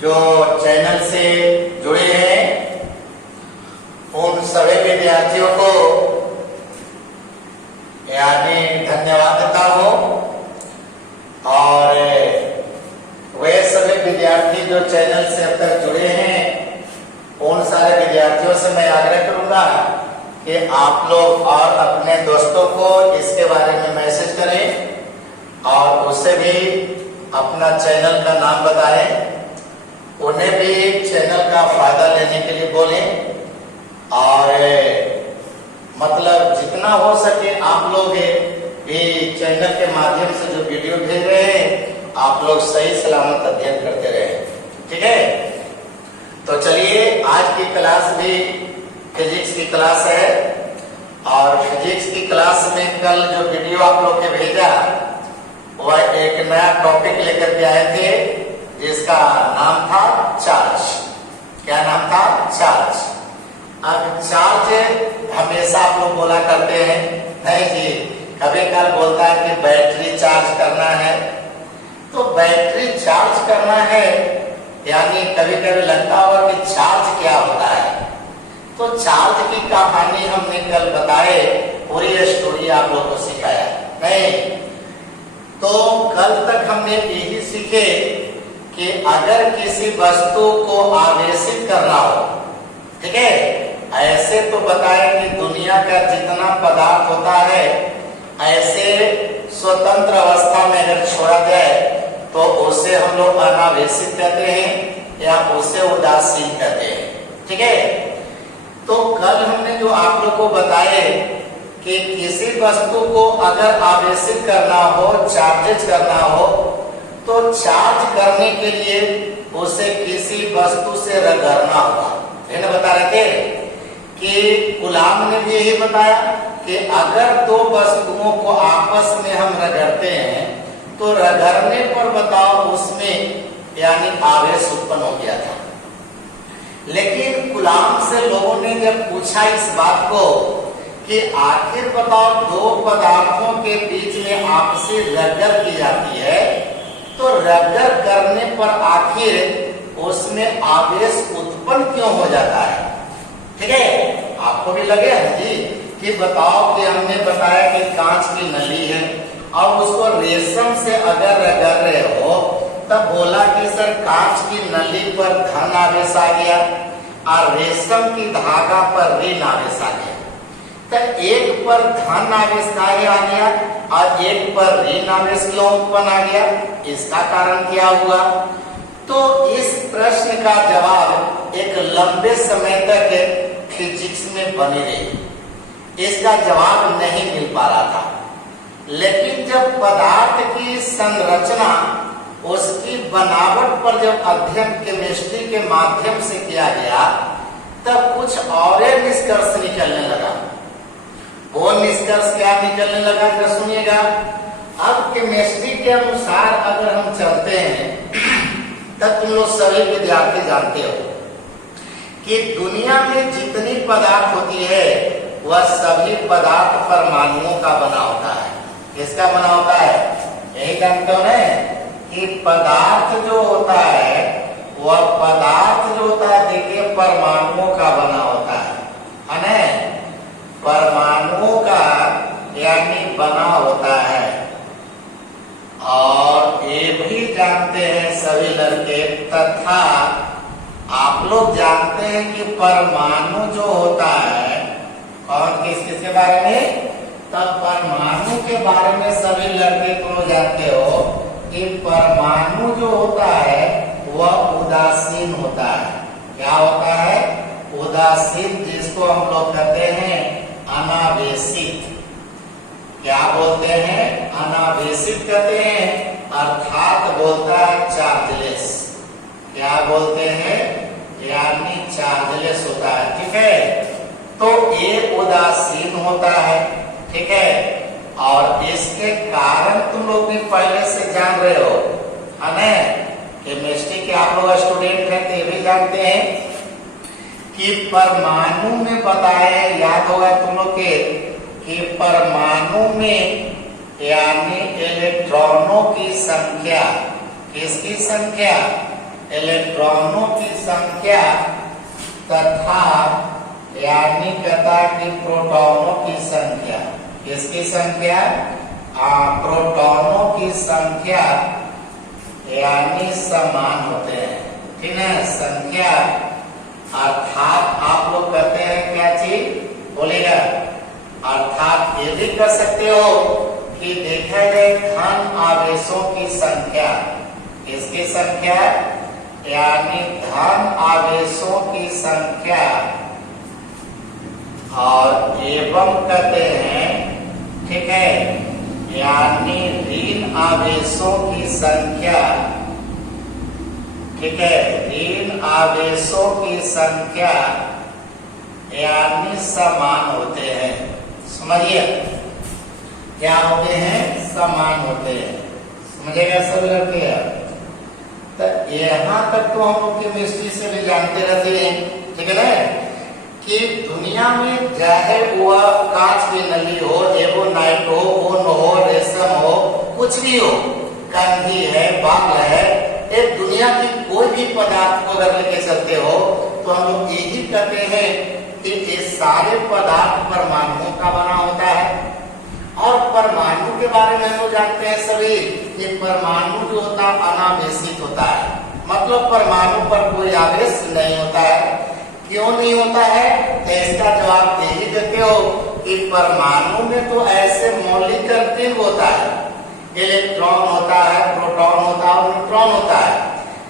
जो चैनल से जुड़े हैं उन सभी विद्यार्थियों को यानी धन्यवाद देता हूँ। और वे सभी विद्यार्थी जो चैनल से अब तक जुड़े हैं उन सारे विद्यार्थियों से मैं आग्रह करूंगा कि आप लोग और अपने दोस्तों को इसके बारे में मैसेज करें और उससे भी अपना चैनल का नाम बताएं, उन्हें भी चैनल का फायदा लेने के लिए बोलें। और मतलब जितना हो सके आप लोग भी चैनल के माध्यम से जो वीडियो भेज रहे हैं आप लोग सही सलामत अध्ययन करते रहे। ठीक है, तो चलिए आज की क्लास भी फिजिक्स की क्लास है और फिजिक्स की क्लास में कल जो वीडियो आप लोग के भेजा वह एक नया टॉपिक लेकर के आए थे जिसका नाम था चार्ज। क्या नाम था? चार्ज। अब चार्ज हमेशा आप लोग बोला करते हैं, नहीं जी, कभी कल बोलता है कि बैटरी चार्ज करना है। तो बैटरी चार्ज करना है यानी कभी कभी लगता होगा कि चार्ज क्या होता है। तो चार्ज की कहानी हमने कल बताए, पूरी स्टोरी आप लोगों को सिखाया नहीं। तो कल तक हमने यही सीखे कि अगर किसी वस्तु को आवेशित करना हो, ठीक है, ऐसे तो बताए कि दुनिया का जितना पदार्थ होता है ऐसे स्वतंत्र अवस्था में अगर छोड़ा जाए तो उसे हम लोग अनावेशित कहते हैं या उसे उदासीन कहते हैं। ठीक है, तो कल हमने जो आप लोग को बताए कि किसी वस्तु को अगर आवेशित करना हो, चार्जेज करना हो, तो चार्ज करने के लिए उसे किसी वस्तु से रगड़ना होगा। मैंने बता रहे थे कि गुलाम ने भी यही बताया कि अगर दो वस्तुओं को आपस में हम रगड़ते हैं तो रगड़ने पर बताओ उसमें यानी आवेश उत्पन्न हो गया था। लेकिन गुलाम से लोगों ने जब पूछा इस बात को कि आखिर बताओ दो पदार्थों के बीच में आपसी रगड़ की जाती है तो रगड़ करने पर आखिर उसमें आवेश उत्पन्न क्यों हो जाता है। ठीक है, आपको भी लगे जी कि बताओ कि हमने बताया कि कांच की नली है और उसको रेशम से अगर रगड़ रहे हो तब बोला कि सर कांच की नली पर धन आवेश आ गया और रेशम की धागा पर ऋण आवेश आ गया। तो एक पर धन आवेश आ गया और एक पर ऋण आवेश क्यों उत्पन्न आ गया, इसका कारण क्या हुआ? तो इस प्रश्न का जवाब एक लंबे समय तक फिजिक्स में बनी रही, इसका जवाब नहीं मिल पा रहा था। लेकिन जब पदार्थ की संरचना, उसकी बनावट पर जब अध्ययन केमिस्ट्री के माध्यम से किया गया तब कुछ और निष्कर्ष निकलने लगा। वो निष्कर्ष क्या निकलने लगा तो सुनिएगा। अब केमिस्ट्री के अनुसार अगर हम चलते हैं तब तुम लोग सभी विद्यार्थी जानते हो कि दुनिया में जितनी पदार्थ होती है वह सभी पदार्थ परमाणुओं का बना होता है। किसका बना होता है? यही जानते हो ना कि पदार्थ जो होता है वह पदार्थ जो होता है देखिए परमाणुओं का बना होता है ना, परमाणुओं का यानी बना होता है। और ये भी जानते हैं सभी लड़के तथा आप लोग जानते हैं कि परमाणु जो होता है और किस के बारे में, तब परमाणु के बारे में सभी लड़के तुम जानते हो कि परमाणु जो होता है वह उदासीन होता है। क्या होता है? उदासीन, जिसको हम लोग कहते हैं अनावेशित। क्या बोलते हैं? अनावेशित कहते हैं, अर्थात बोलता है चार्जलेस। क्या बोलते हैं? यानी चार्जलेस होता है। ठीक है, तो ये उदासीन होता है। ठीक है, और इसके कारण तुम लोग भी पहले से जान रहे हो, है ना, केमिस्ट्री के आप लोग स्टूडेंट हैं तो ये भी जानते हैं कि परमाणु में बताया, याद होगा तुम लोग के कि परमाणु में यानी इलेक्ट्रॉनों की संख्या, किसकी संख्या? इलेक्ट्रॉनों की संख्या तथा यानी कहता है कि प्रोटॉनों की संख्या, किसकी संख्या? प्रोटॉनों की संख्या यानी समान होते हैं, ठीक है। संख्या अर्थात आप लोग कहते हैं क्या चीज बोलेगा? अर्थात ये भी कर सकते हो कि देखा गए धन आवेशों की संख्या, किसकी संख्या? यानी धन आवेशों की संख्या, और एवं कहते हैं, ठीक है, यानी ऋण आवेशों की संख्या, ठीक है, ऋण आवेशों की संख्या यानी समान होते हैं। समझिए क्या होते हैं? समान होते हैं। समझेगा सब लड़के? तो यहाँ तक तो हम लोग केमिस्ट्री से भी जानते रहते हैं, ठीक है ना, कि दुनिया में चाहे वह कांच की नली हो, एवोनाइट हो, ऊन हो, रेशम हो, कुछ भी हो, कंघी है, बाल है, एक दुनिया की कोई भी पदार्थ को अगर लेके चलते हो तो हम लोग यही कहते हैं कि ये सारे पदार्थ परमाणुओं का बना होता है। और परमाणु के बारे में हम लोग जानते हैं सभी कि परमाणु जो होता है अनावेशित होता है, मतलब परमाणु पर कोई आवेश नहीं होता है। क्यों नहीं होता है? तो इसका जवाब यही देते हो कि परमाणु में तो ऐसे मौलिक तीन होता है, इलेक्ट्रॉन होता है, प्रोटॉन होता है और न्यूट्रॉन होता है।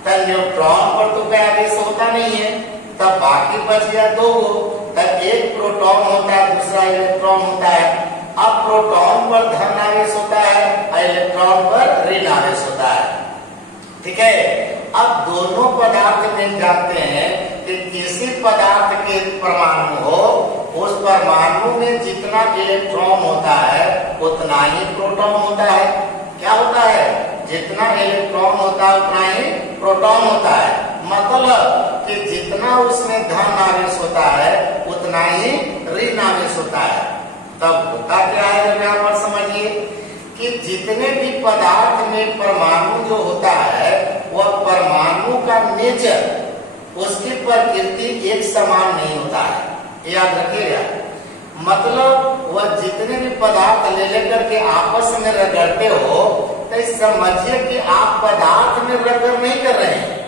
तो न्यूट्रॉन पर तो कोई आवेश होता नहीं है, तब बाकी बच गया दो। तब एक प्रोटॉन होता है, दूसरा इलेक्ट्रॉन होता है। अब प्रोटॉन पर धन आवेश होता है और इलेक्ट्रॉन पर ऋण आवेश होता है, ठीक है। अब दोनों पदार्थ में जानते हैं कि किसी पदार्थ के परमाणु हो, उस परमाणु में जितना इलेक्ट्रॉन होता है उतना ही प्रोटॉन होता है। क्या होता है? जितना इलेक्ट्रॉन होता है उतना ही प्रोटॉन होता है। मतलब कि जितना उसमें धन आवेश होता है उतना ही ऋण आवेश होता है। तब होता क्या है? जब यहाँ पर समझिए कि जितने भी पदार्थ में परमाणु जो होता है वह परमाणु का नेचर, उसकी प्रकृति एक समान नहीं होता है, याद रखिएगा। मतलब वह जितने भी पदार्थ ले लेकर के आपस में रगड़ते हो तो समझिए कि आप पदार्थ में रगड़ नहीं कर रहे हैं,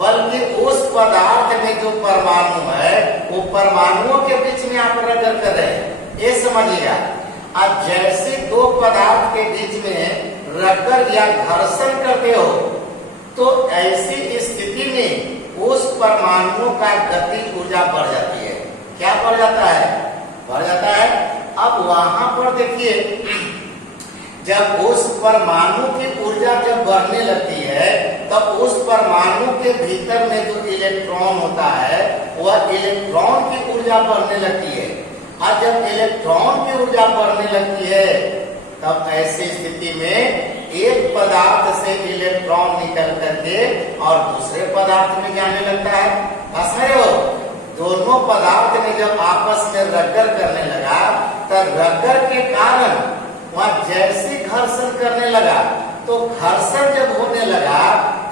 बल्कि उस पदार्थ में जो परमाणु है वो परमाणुओं के बीच में आप रगड़ कर रहे हैं, ये समझिएगा। अब जैसे दो पदार्थ के बीच में रगड़ या घर्षण करते हो तो ऐसी स्थिति में उस परमाणुओं का गति ऊर्जा बढ़ जाती है। क्या बढ़ जाता है? बढ़ जाता है। अब वहां पर देखिए, जब उस परमाणु की ऊर्जा जब बढ़ने लगती है तब उस परमाणु के भीतर में जो इलेक्ट्रॉन होता है वह इलेक्ट्रॉन की ऊर्जा बढ़ने लगती है। और जब इलेक्ट्रॉन की ऊर्जा बढ़ने लगती है तब ऐसी स्थिति में एक पदार्थ से इलेक्ट्रॉन निकल करके और दूसरे पदार्थ में जाने लगता है। समझ रहे हो? दोनों पदार्थ में जब आपस में रगड़ करने लगा तो रगड़ के कारण वह जैसे घर्षण करने लगा तो घर्षण जब होने लगा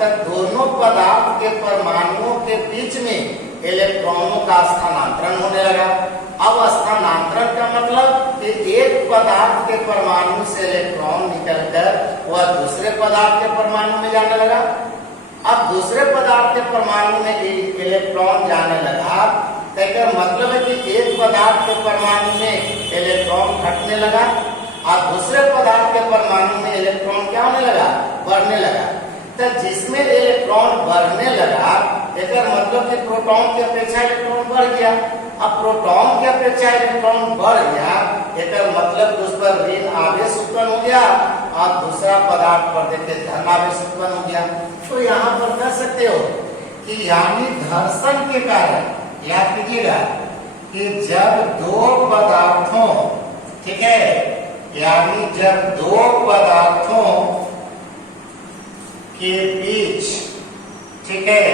तब दोनों पदार्थ के परमाणुओं के बीच में इलेक्ट्रॉनों का स्थानांतरण होने लगा। अब स्थानांतरण का मतलब कि एक पदार्थ के परमाणु से इलेक्ट्रॉन निकलकर वह दूसरे पदार्थ के परमाणु में जाने लगा। अब दूसरे पदार्थ के परमाणु में इलेक्ट्रॉन जाने लगा तो मतलब है कि एक पदार्थ के परमाणु में इलेक्ट्रॉन घटने लगा और दूसरे पदार्थ के परमाणु में इलेक्ट्रॉन क्या होने लगा? बढ़ने लगा। तो जिसमें इलेक्ट्रॉन बढ़ने लगा एक मतलब कि प्रोटॉन की अपेक्षा इलेक्ट्रॉन बढ़ गया। अब प्रोटॉन की अपेक्षा इलेक्ट्रॉन बढ़ गया एक मतलब उस पर ऋण आवेश उत्पन्न हो गया और दूसरा पदार्थ पर देखिए धन आवेश उत्पन्न हो गया। तो यहाँ पर कह सकते हो कि यानी घर्षण के कारण, याद कीजिएगा कि जब दो पदार्थों, ठीक है, यानी जब दो पदार्थों के बीच, ठीक है,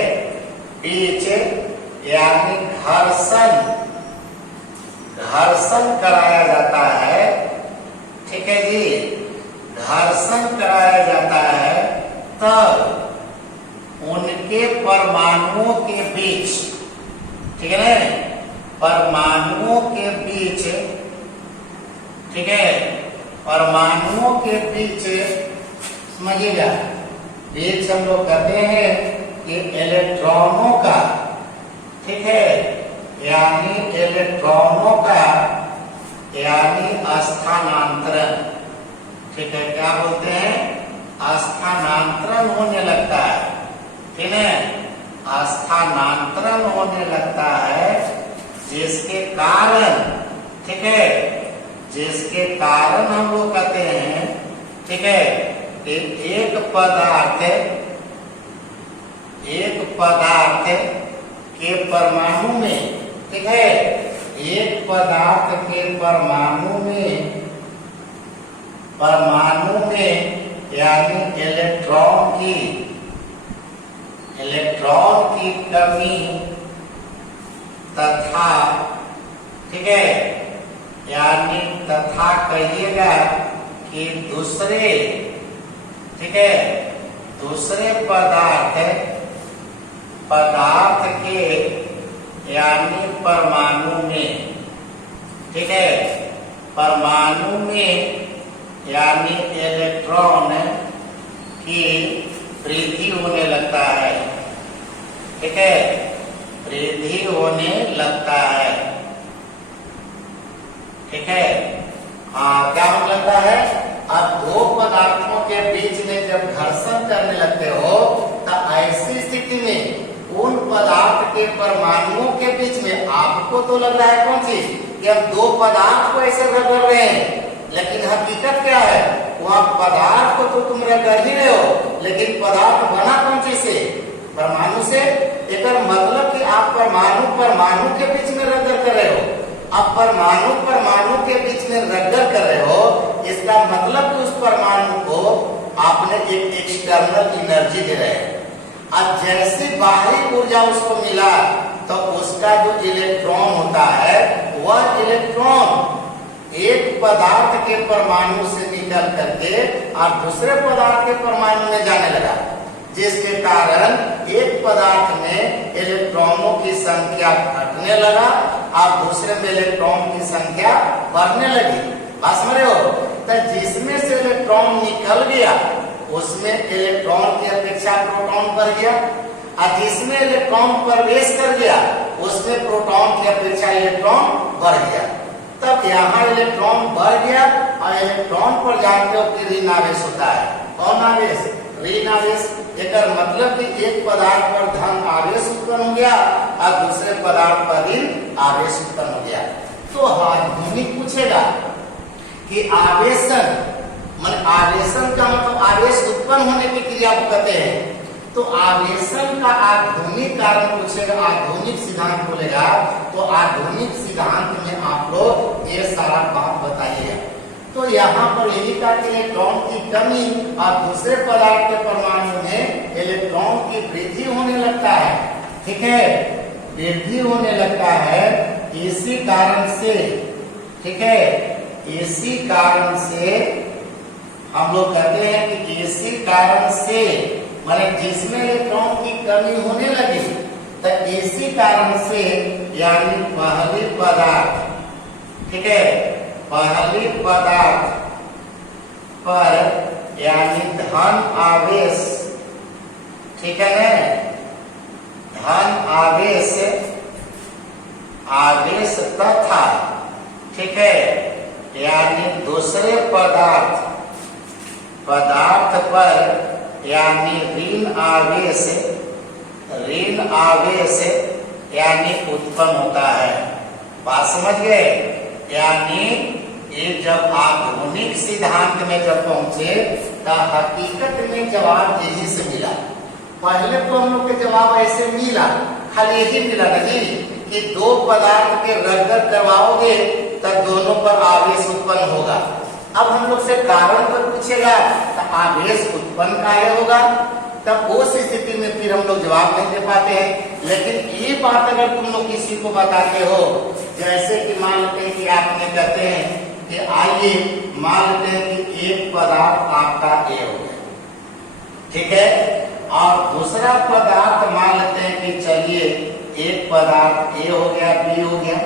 बीच यानी घर्षण कराया जाता है, ठीक है जी, घर्षण कराया जाता है तब उनके परमाणुओं के बीच, ठीक है ना, परमाणुओं के बीच, ठीक है, परमाणुओं के बीच, समझिएगा, बीच हम लोग कहते हैं कि इलेक्ट्रॉनों का, ठीक है, यानी इलेक्ट्रॉनों का यानी स्थानांतरण, ठीक है, क्या बोलते हैं, स्थानांतरण होने लगता है, ठीक है, स्थानांतरण होने लगता है, जिसके कारण, ठीक है, जिसके कारण हम लोग कहते हैं, ठीक है, कि एक पदार्थ के परमाणु में, ठीक है, एक पदार्थ के परमाणु में यानी इलेक्ट्रॉन की कमी तथा, ठीक है, यानी तथा कहिएगा कि दूसरे, ठीक है, दूसरे पदार्थ के यानी परमाणु में, ठीक है, परमाणु में यानी इलेक्ट्रॉन की वृद्धि होने लगता है, ठीक है, वृद्धि होने लगता है, ठीक है, हाँ, क्या होने लगता है, अब दो पदार्थों के बीच में जब घर्षण करने लगते हो तो ऐसी स्थिति में उन पदार्थ के परमाणुओं के बीच में, आपको तो लग रहा है कौन चीज, कि हम दो पदार्थ को ऐसे रगड़ रहे हैं, लेकिन हकीकत क्या है, वह पदार्थ को तो तुम रगड़ ही रहे हो, लेकिन पदार्थ बना कौन चीज से, परमाणु से। एक मतलब कि आप परमाणु के बीच में रगड़ कर रहे हो, अब परमाणु के बीच में रगड़ कर रहे हो, इसका मतलब कि उस परमाणु को आपने एक एक्सटर्नल एनर्जी दे रहे हैं। अब जैसी बाहरी ऊर्जा उसको मिला तो उसका जो इलेक्ट्रॉन होता है, वह इलेक्ट्रॉन एक पदार्थ के परमाणु से निकल करके और दूसरे पदार्थ के परमाणु में जाने लगा, जिसके कारण एक पदार्थ में इलेक्ट्रॉनों की संख्या घटने लगा और दूसरे में इलेक्ट्रॉन की संख्या बढ़ने लगी। बात समझ रहे हो, तो जिसमें से इलेक्ट्रॉन निकल गया उसमें इलेक्ट्रॉन की अपेक्षा प्रोटॉन बढ़ गया, और जिसमें इलेक्ट्रॉन प्रवेश कर गया उसमें प्रोटॉन की अपेक्षा इलेक्ट्रॉन बढ़ गया। तब यहाँ इलेक्ट्रॉन बढ़ गया और इलेक्ट्रॉन पर जाते हो कि ऋण आवेश होता है। कौन आवेश? ऋण आवेश। एक मतलब कि एक पदार्थ पर धन आवेश उत्पन्न हो गया और दूसरे पदार्थ पर ऋण आवेश उत्पन्न हो गया। तो हार्मोनिक पूछेगा कि आवेशन, मान आवेशन का मतलब आवेश उत्पन्न होने की क्रिया को कहते हैं। तो आवेशन का आधुनिक कारण पूछेगा, आधुनिक सिद्धांत बोलेगा, तो आधुनिक सिद्धांत में आप लोग ये सारा बात बताइएगा। तो यहाँ पर यही कहा कि इलेक्ट्रॉन की कमी और दूसरे पदार्थ के परमाणु में इलेक्ट्रॉन की वृद्धि होने लगता है, ठीक है, वृद्धि होने लगता है। इसी कारण से, ठीक है, इसी कारण से हम लोग कहते हैं कि इसी कारण से, माने जिसमें इलेक्ट्रॉन की कमी होने लगी, तो इसी कारण से यानी पहली पदार्थ, ठीक है, पहली पदार्थ पर यानी धन आवेश, ठीक है ना, धन आवेश तथा, ठीक है, यानी दूसरे पदार्थ पर यानी ऋण आवेश यानी उत्पन्न होता है। बात समझ गए? यानी ये जब आधुनिक सिद्धांत में जब पहुंचे तो हकीकत में जवाब यही से मिला। पहले तो हम लोग के जवाब ऐसे मिला, खाली यही मिला ना जी कि दो पदार्थ के रगड़ करवाओगे तो दोनों पर आवेश उत्पन्न होगा। अब हम लोग से कारण पर पूछेगा तो आवेश उत्पन्न काहे होगा, तब उस स्थिति में फिर हम लोग जवाब नहीं दे पाते हैं। लेकिन ये बात अगर तुम लोग किसी को बताते हो, जैसे कि मान लेते हैं कि आपने कहते हैं कि आइए मान लेते हैं कि एक पदार्थ आपका ए हो गया, ठीक है, और दूसरा पदार्थ मान लेते हैं कि चलिए एक पदार्थ ए हो गया, बी हो गया।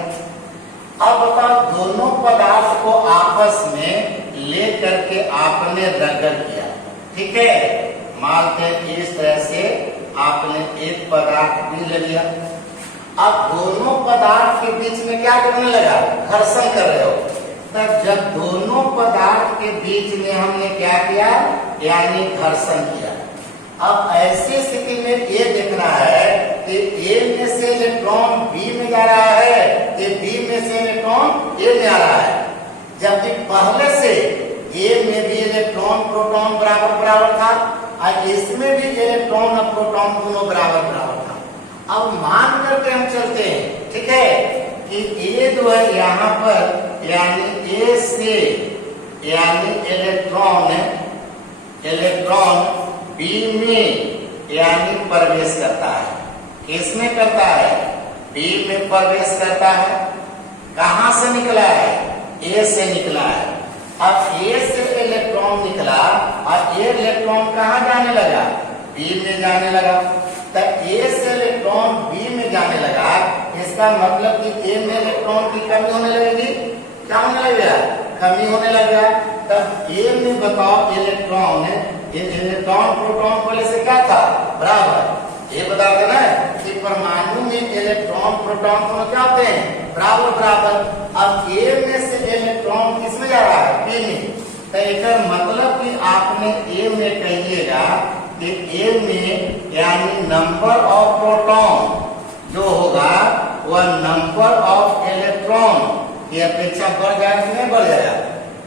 अब बताओ दोनों पदार्थ को आपस में ले करके आपने रगड़ किया, ठीक है। मानते हैं इस तरह से आपने एक पदार्थ भी ले लिया। अब दोनों पदार्थ के बीच में क्या करने लगा, घर्षण कर रहे हो। तब जब दोनों पदार्थ के बीच में हमने क्या किया, यानी घर्षण किया। अब ऐसी स्थिति में ये देखना है कि ए में से इलेक्ट्रॉन बी में जा रहा है कि बी में से इलेक्ट्रॉन ए में आ रहा है। जबकि पहले से ए में भी इलेक्ट्रॉन प्रोटॉन बराबर बराबर था और इसमें भी इलेक्ट्रॉन और प्रोटॉन दोनों बराबर बराबर था। अब मान करके हम चलते हैं, ठीक है, कि ए जो है यहाँ पर यानी ए से यानी इलेक्ट्रॉन बी में यानी प्रवेश करता है। किसमें करता है, बी में प्रवेश करता है। कहां से निकला है, ए से निकला है। अब ए से इलेक्ट्रॉन निकला और ये इलेक्ट्रॉन कहां जाने लगा, बी में जाने लगा। तब ए से इलेक्ट्रॉन बी में जाने लगा, इसका मतलब कि ए में इलेक्ट्रॉन की कमी होने लगेगी। क्या होने लगेगा, कमी होने लगेगा। तब ए में बताओ इलेक्ट्रॉन प्रोटॉन पहले से क्या था, बराबर। ये बता देना कि परमाणु में इलेक्ट्रॉन प्रोटॉन दोनों क्या होते हैं, बराबर बराबर। अब ए में से इलेक्ट्रॉन किसमें जा रहा है, बी में। तो एक मतलब कि आपने ए में कहिएगा कि ए में यानी नंबर ऑफ प्रोटॉन जो होगा वह नंबर ऑफ इलेक्ट्रॉन की अपेक्षा बढ़ जाएगा कि नहीं बढ़ जाएगा।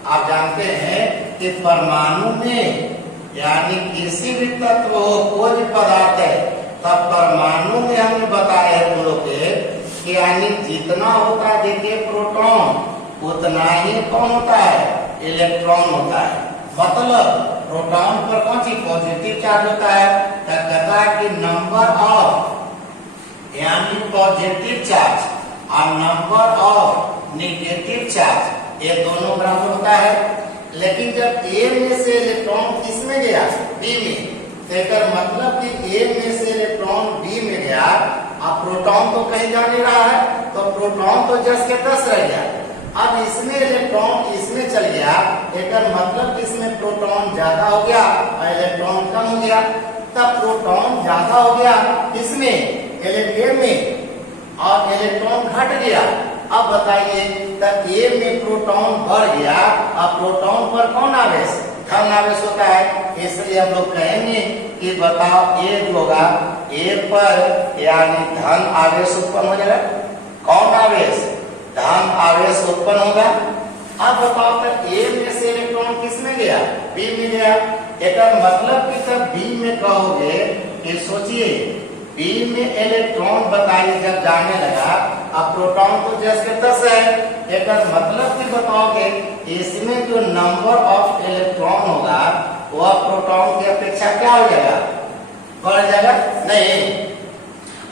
आप जानते हैं कि परमाणु में यानी किसी भी तत्व हो, कोई भी पदार्थ है, तब परमाणु में हमने बताया है दोनों के कि यानी जितना होता है देखिए प्रोटॉन उतना ही कौन होता है, इलेक्ट्रॉन होता है। मतलब प्रोटॉन पर कौन सी पॉजिटिव चार्ज होता है, तब कहता है कि नंबर ऑफ यानी पॉजिटिव चार्ज और नंबर ऑफ नेगेटिव चार्ज ये दोनों बराबर होता है। लेकिन जब ए में से इलेक्ट्रॉन किसमें गया, बी में, तो एक मतलब कि ए में से इलेक्ट्रॉन बी में गया और प्रोटॉन तो कहीं जा नहीं रहा है, तो प्रोटॉन तो 10 के 10 रह गया। अब इसमें इलेक्ट्रॉन इसमें चल गया, एक मतलब कि इसमें प्रोटॉन ज्यादा हो गया और इलेक्ट्रॉन कम हो गया। तब प्रोटॉन ज्यादा हो गया इसमें ए में और इलेक्ट्रॉन घट गया। अब बताइए तब ए में प्रोटॉन बढ़ गया और प्रोटॉन पर कौन आवेश, धन आवेश होता है। इसलिए हम लोग कहेंगे कि बताओ ए जो होगा ए पर यानी धन आवेश उत्पन्न हो जाएगा। कौन आवेश, धन आवेश उत्पन्न होगा। अब बताओ तब ए में से इलेक्ट्रॉन किस में गया, बी में गया। एक मतलब कि तब बी में कहोगे कि सोचिए बी में इलेक्ट्रॉन बताइए जब जाने लगा, अब प्रोटॉन तो 10 के 10 है। एक मतलब कि बताओगे इसमें जो नंबर ऑफ इलेक्ट्रॉन होगा वह प्रोटॉन की अपेक्षा क्या हो जाएगा, बढ़ जाएगा नहीं।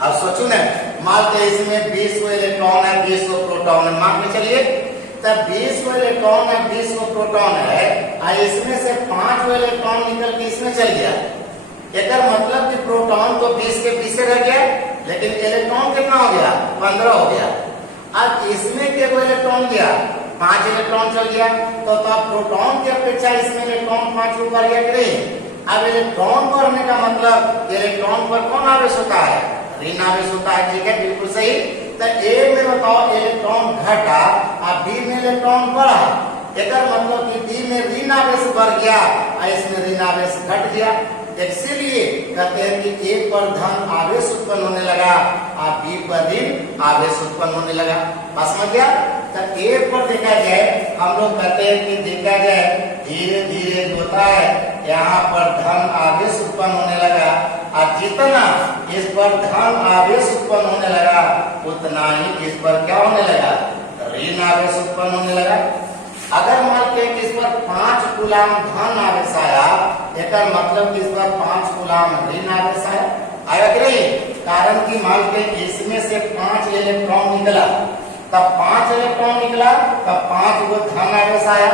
अब सोचो ना, मान लो इसमें 20 इलेक्ट्रॉन है, 20 प्रोटॉन है, मान के चलिए तब 20 इलेक्ट्रॉन है, 20 प्रोटॉन है और इसमें से 5 इलेक्ट्रॉन निकल के इसमें चल गया। एक मतलब कि प्रोटॉन तो 20 के पीछे रह गया, लेकिन इलेक्ट्रॉन कितना हो गया, 15 हो गया। अब इसमें केवल इलेक्ट्रॉन गया, 5 इलेक्ट्रॉन चल गया, तो तब प्रोटॉन की अपेक्षा इसमें इलेक्ट्रॉन 5 ऊपर गया कि नहीं। अब इलेक्ट्रॉन बढ़ने का मतलब इलेक्ट्रॉन पर कौन आवेश होता है, ऋण आवेश होता है। ठीक है, बिल्कुल सही। तो ए में बताओ इलेक्ट्रॉन घटा और बी में इलेक्ट्रॉन बढ़ा। एक मतलब कि बी में ऋण आवेश बढ़ गया और इसमें ऋण आवेश घट गया। इसीलिए कहते हैं कि ए पर धन आवेश उत्पन्न होने लगा और बी पर ऋण आवेश उत्पन्न होने लगा। बस समझ गया। तो ए पर देखा जाए, हम लोग कहते हैं कि देखा जाए धीरे धीरे जो होता है यहाँ पर धन आवेश उत्पन्न होने लगा और जितना इस पर धन आवेश उत्पन्न होने लगा उतना ही इस पर क्या होने लगा, ऋण आवेश उत्पन्न होने लगा। अगर मान के इस पर 5 कूलाम धन आवेश आया, एक मतलब कि इस पर 5 कूलाम ऋण आवेश आया कि नहीं। कारण कि मान के इसमें से 5 इलेक्ट्रॉन निकला, तब 5 इलेक्ट्रॉन निकला तब 5 वो धन आवेश आया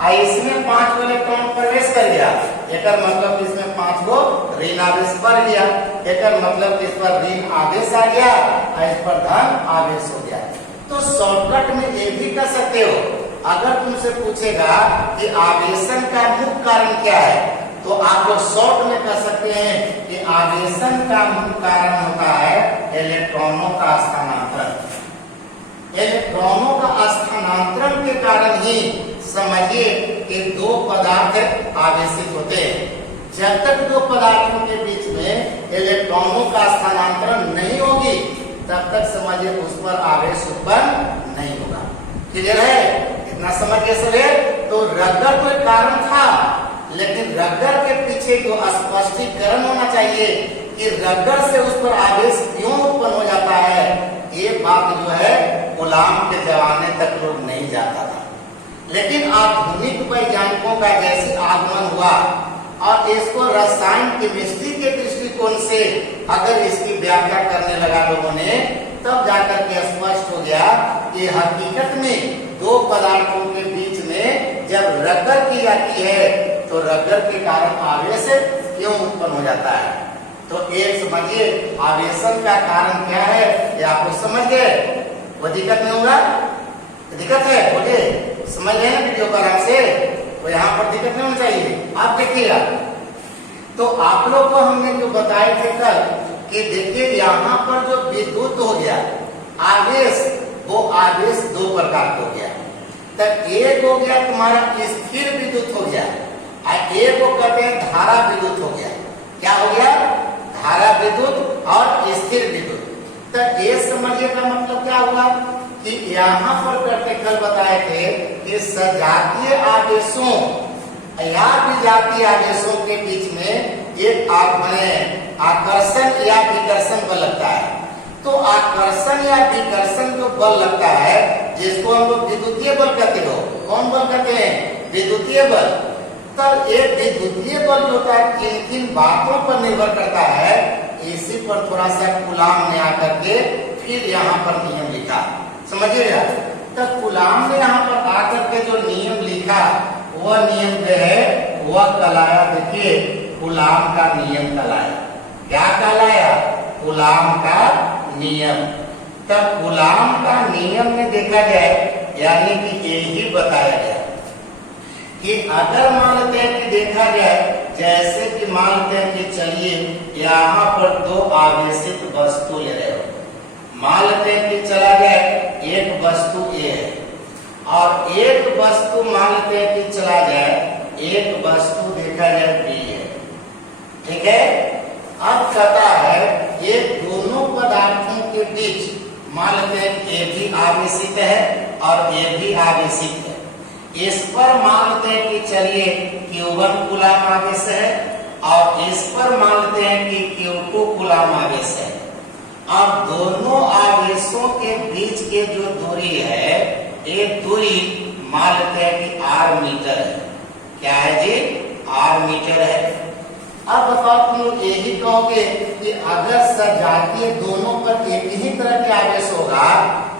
और इसमें 5 इलेक्ट्रॉन प्रवेश कर गया एकर मतलब इसमें 5 गो ऋण आवेश बढ़ गया, एकर मतलब इस पर ऋण आवेश आ गया और इस पर धन आवेश हो गया। तो शॉर्टकट में ये भी कर सकते हो, अगर तुमसे पूछेगा कि आवेशन का मुख्य कारण क्या है, तो आप लोग शॉर्ट में कह सकते हैं कि आवेशन का मुख्य कारण होता है इलेक्ट्रॉनों का स्थानांतरण। इलेक्ट्रॉनों का स्थानांतरण के कारण ही समझिए कि दो पदार्थ आवेशित होते हैं। जब तक दो पदार्थों के बीच में इलेक्ट्रॉनों का स्थानांतरण नहीं होगी तब तक समझिए उस पर आवेश उत्पन्न नहीं होगा। क्लियर है? इतना समझ गए सभी? तो रगड़ तो एक कारण था, लेकिन रगड़ के पीछे जो स्पष्टीकरण होना चाहिए कि रगड़ से उस पर आवेश क्यों उत्पन्न हो जाता है, ये बात जो है कूलाम के जमाने तक लोग नहीं जाता था। लेकिन आधुनिक वैज्ञानिकों का जैसे आगमन हुआ और इसको रसायन केमिस्ट्री के दृष्टिकोण से अगर इसकी व्याख्या करने लगा लोगों ने, तब जाकर के स्पष्ट हो गया कि हकीकत में दो पदार्थों के बीच में जब रगड़ की जाती है तो रगड़ के कारण आवेश क्यों उत्पन्न हो जाता है। तो एक समझिए आवेशन का कारण क्या है, ये आप लोग समझ गए, वो दिक्कत नहीं होगा? दिक्कत है? बोलिए, समझ गए ना वीडियो पर आपसे? तो यहाँ पर दिक्कत नहीं होनी चाहिए। आप देखिएगा, तो आप लोग को हमने जो बताए थे कल कि देखिए यहाँ पर जो विद्युत हो गया आवेश, वो आवेश दो प्रकार का हो गया। तब एक हो गया तुम्हारा स्थिर विद्युत हो गया और एक को कहते हैं धारा विद्युत हो गया। क्या हो गया? धारा विद्युत और स्थिर विद्युत। तो ये समझिए का मतलब क्या हुआ कि यहाँ पर करते कल बताए थे कि सजातीय आवेशों या विजातीय आवेशों के बीच में एक आकर्षण या विकर्षण बल लगता है। तो आकर्षण या विकर्षण जो बल लगता है जिसको हम लोग विद्युतीय बल कहते हो, कौन बल कहते हैं? विद्युतीय बल। तब एक विद्युतीय बल जो होता है किन किन बातों पर निर्भर करता है, इसी पर थोड़ा सा कूलाम ने आकर के फिर यहाँ पर नियम लिखा। समझिएगा, तब कूलाम ने यहाँ पर आकर के जो नियम लिखा वह नियम जो है वह कहलाया, देखिए कूलाम का नियम कहलाया। क्या कहलाया? कूलाम का नियम। तब कूलाम का नियम में देखा जाए यानी कि यही बताया गया कि अगर मानते हैं कि देखा जाए, जैसे कि मानते हैं कि चलिए यहाँ पर दो आवेशित वस्तु ले रहे हो, मान लेते हैं कि चला जाए एक वस्तु ए है और एक वस्तु मान लेते हैं कि चला जाए एक वस्तु देखा जाए बी है। ठीक है? अब कहता है ये दोनों पदार्थों के बीच मान लेते हैं कि ए भी आवेशित है और ए भी आवेशित है। इस पर मानते हैं कि चलिए Q1 कूलाम आवेश है और इस पर मानते हैं कि Q2 कूलाम आवेश है। अब दोनों आवेशों के बीच के जो दूरी है, एक दूरी मानते हैं कि r मीटर है। क्या है जी? r मीटर है। अब बताओ तुम लोग यही कहोगे कि अगर सजातीय दोनों पर एक ही तरह के आवेश होगा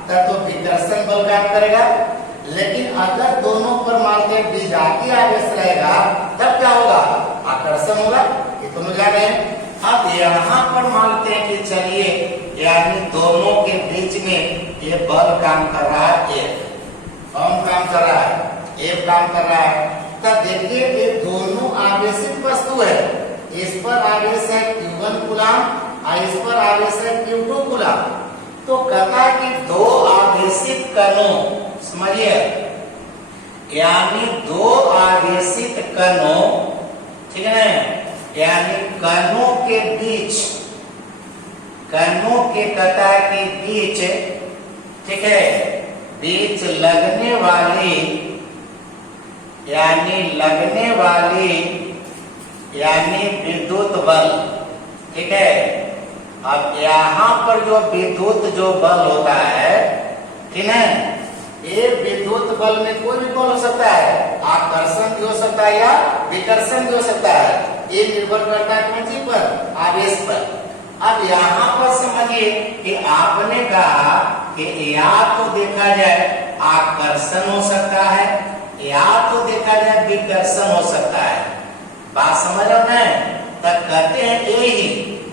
तब तो विकर्षण बल काम करेगा, लेकिन अगर दोनों पर मानते हैं विजातीय आवेश रहेगा तब क्या होगा? आकर्षण होगा। ये तो जान रहे हैं। अब यहाँ पर मानते हैं कि चलिए यानी दोनों के बीच में ये बल काम कर रहा है, कौन काम कर रहा है? F काम कर रहा है। तब देखिए ये दोनों आवेशित वस्तु है, इस पर आवेश है Q1 कूलाम और इस पर आवेश है Q2 कूलाम। तो कहता है कि दो आवेशित कणों, समझिए यानी दो आवेशित कणों, ठीक है ना, यानी कणों के बीच, कणों के कतार के बीच, ठीक है, बीच लगने वाली यानी विद्युत बल। ठीक है? अब यहाँ पर जो विद्युत जो बल होता है, ठीक है, ये विद्युत बल में कोई भी बल हो सकता है, आकर्षण भी हो सकता है या विकर्षण भी हो सकता है। ये निर्भर करता है कौन सी पर? आवेश पर। अब यहाँ पर समझिए कि आपने कहा कि या तो देखा जाए आकर्षण हो सकता है या तो देखा जाए विकर्षण हो सकता है। बात समझ रहे हो ना? तब कहते हैं यही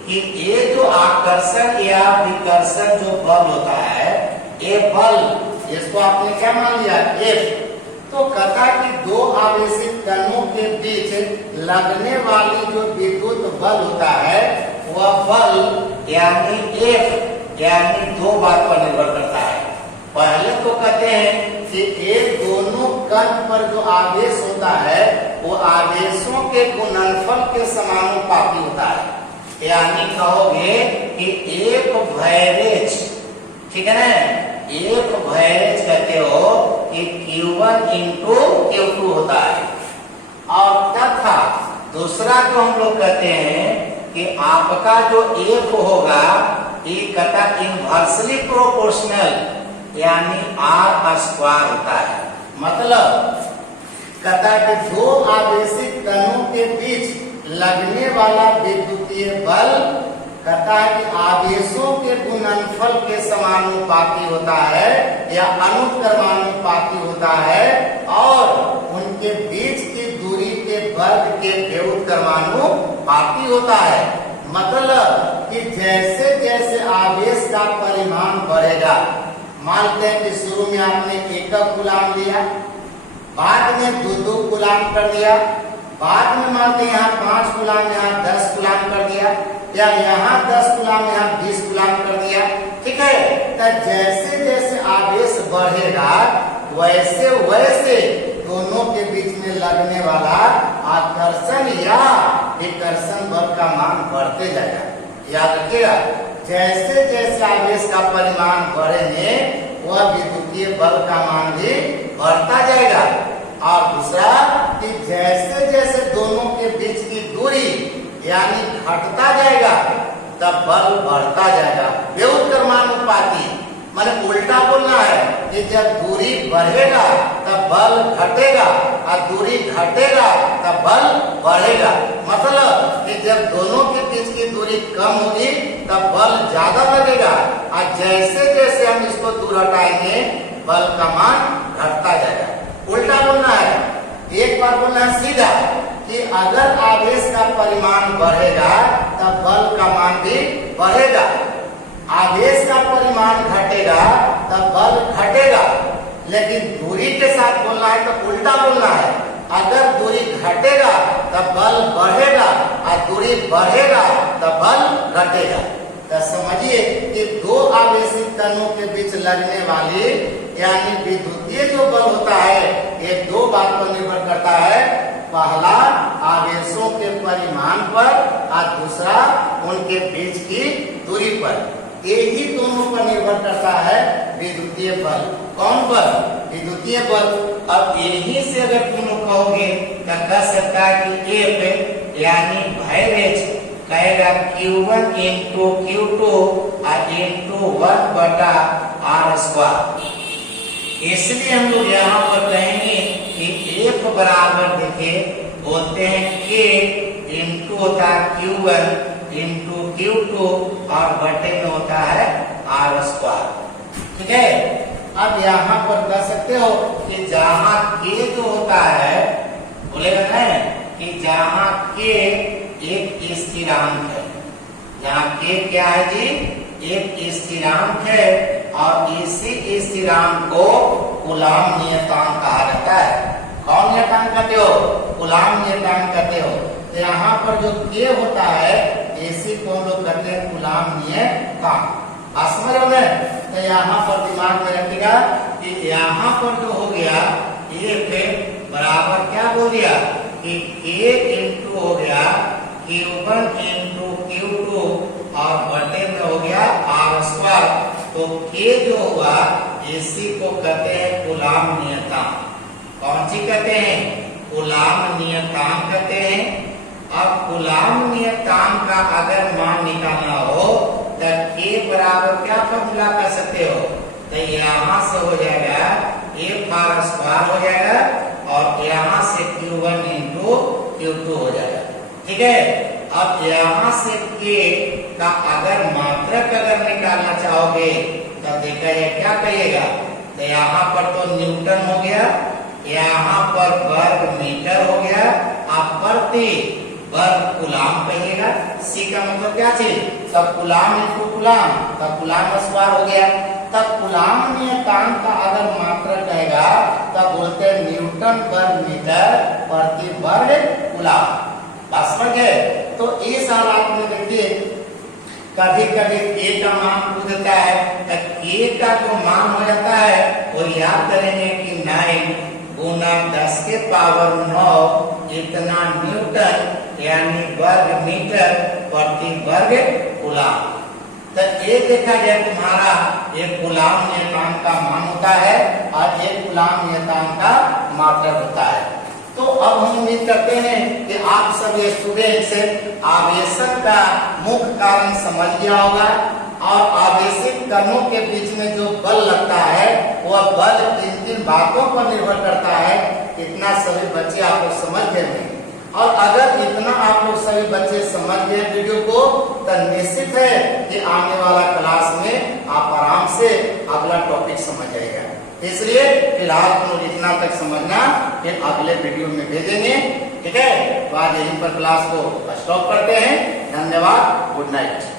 कि ये जो आकर्षण या विकर्षण जो बल होता है, ये बल, इसको आपने क्या मान लिया? F। तो कहता कि दो आवेशित कणों के बीच लगने वाली जो विद्युत बल होता है, वह बल यानी F यानी दो बात पर निर्भर करता है। पहले तो कहते हैं कि एक दोनों कण पर जो आवेश होता है वो आवेशों के गुणनफल के समानुपाती होता है। यानी कहोगे कि एक वैरेज, ठीक है ना, एक वैरेज कहते हो कि Q1 इंटू Q2 होता है। और तथा दूसरा जो हम लोग कहते हैं कि आपका जो F होगा ये कहता इनवर्सली प्रोपोर्शनल यानी R स्क्वायर होता है। मतलब कहता कि दो आवेशित कणों के बीच लगने वाला विद्युतीय बल कहता है कि आवेशों के गुणनफल के समानुपाती होता है या अनुक्रमानुपाती होता है और उनके बीच की दूरी के वर्ग के व्युत्क्रमानुपाती होता है। मतलब कि जैसे जैसे आवेश का परिमाण बढ़ेगा, मानते हैं कि शुरू में आपने 1 कूलाम लिया, बाद में 2 कूलाम कर दिया, बाद में मानते हैं यहाँ 5 कूलाम, यहाँ 10 कूलाम कर दिया, या यहाँ 10 कूलाम, यहाँ 20 कूलाम कर दिया, ठीक है। तो जैसे जैसे आवेश बढ़ेगा वैसे वैसे दोनों के बीच में लगने वाला आकर्षण या विकर्षण बल का मान बढ़ते जाएगा। याद रखिएगा, जैसे जैसे आवेश का परिमाण बढ़ेंगे वह विद्युतीय बल का मान भी बढ़ता जाएगा। और दूसरा कि जैसे जैसे दोनों के बीच की दूरी यानी घटता जाएगा तब बल बढ़ता जाएगा। व्युत्क्रमानुपाती माने उल्टा बोलना है कि जब दूरी बढ़ेगा तब बल घटेगा और दूरी घटेगा तब बल बढ़ेगा। मतलब कि जब दोनों के बीच की दूरी कम होगी तब बल ज्यादा लगेगा और जैसे जैसे हम इसको दूर हटाएंगे बल का मान घटता जाएगा। उल्टा बोलना है, एक बार बोलना है सीधा कि अगर आवेश का परिमाण बढ़ेगा तब बल का मान भी बढ़ेगा, आवेश का परिमाण घटेगा तब बल घटेगा। लेकिन दूरी के साथ बोलना है तो उल्टा बोलना है, अगर दूरी घटेगा तब बल बढ़ेगा और दूरी बढ़ेगा तब बल घटेगा। तो समझिए कि दो आवेशित कणों के बीच लगने वाली यानी विद्युतीय जो बल होता है ये दो बात पर निर्भर करता है। पहला आवेशों के परिमाण पर और दूसरा उनके बीच की दूरी पर। यही दोनों पर निर्भर करता है विद्युतीय बल। कौन बल? विद्युतीय बल। अब यही से अगर तुम लोग कहोगे तो कह सकता है कि F यानी वैरेज कहेगा Q1 इंटू Q2 और इंटू 1/R स्क्वायर। इसलिए हम लोग यहाँ पर कहेंगे कि F बराबर देखिए बोलते हैं K इंटू होता है Q1 इंटू Q2 और बटे में होता है R स्क्वायर। ठीक है। अब यहाँ पर कह सकते हो कि जहाँ K जो होता है बोलेगा ना कि जहाँ K एक स्थिरांक है, जहाँ K क्या है जी? एक स्थिरांक है और इसी स्थिरांक को कूलाम नियतांक कहा जाता है। कौन नियतांक कहते हो? कूलाम नियतांक कहते हो। तो यहाँ पर जो K होता है इसी को हम लोग कहते हैं कूलाम नियतांक। समझ रहे हैं? तो यहाँ पर दिमाग में रखिएगा कि यहाँ पर जो हो गया F बराबर क्या बोल दिया कि K इंटू हो गया Q1 इंटू Q2 और बटे में हो गया R स्क्वायर। तो K जो हुआ इसी को कहते हैं कूलाम नियतांक। कौन सी कहते हैं? कूलाम नियतांक कहते हैं। अब कूलाम नियतांक का अगर मान निकालना हो तो K बराबर क्या फॉर्मूला कर सकते हो? तो यहाँ से हो जाएगा F स्क्वायर हो जाएगा और यहाँ से Q1 इंटू Q2 हो जाएगा। ठीक है। अब यहाँ से K का अगर मात्रक अगर निकालना चाहोगे तो देखा जाए क्या कहिएगा? तो यहाँ पर तो न्यूटन हो गया, यहाँ पर वर्ग मीटर हो गया आप प्रति वर्ग कूलाम कहिएगा। सी का मतलब क्या चीज, तब कूलाम इनटू कूलाम, तब कूलाम स्क्वायर हो गया। तब कूलाम नियतांक का अगर मात्रक कहेगा तब बोलते हैं न्यूटन पर मीटर प्रति वर्ग कूलाम। बात समझ गए। तो इस हालात में देखिए कभी कभी k का मान पूछ देता है, तो k का जो मान हो जाता है वो याद करेंगे कि 9 गुना 10 के पावर 9 इतना न्यूटन यानी वर्ग मीटर प्रति वर्ग कूलाम। तो ये देखा जाए तुम्हारा एक कूलाम नियतांक का मान होता है और एक कूलाम नियतांक का मात्रक होता है। तो अब हम उम्मीद करते हैं कि आप सभी स्टूडेंट्स आवेशन का मुख्य कारण समझ गया होगा और आवेशित कणों के बीच में जो बल लगता है वह बल किन बातों पर निर्भर करता है। इतना सभी बच्चे आप लोग समझ गए हैं और अगर इतना आप लोग सभी बच्चे समझ गए वीडियो को तो निश्चित है कि आने वाला क्लास में आप आराम से अगला टॉपिक समझ जाएगा। इसलिए फिलहाल तुम लोग इतना तक समझना, फिर अगले वीडियो में भेजेंगे। ठीक है, तो आज यहीं पर क्लास को स्टॉप करते हैं। धन्यवाद, गुड नाइट।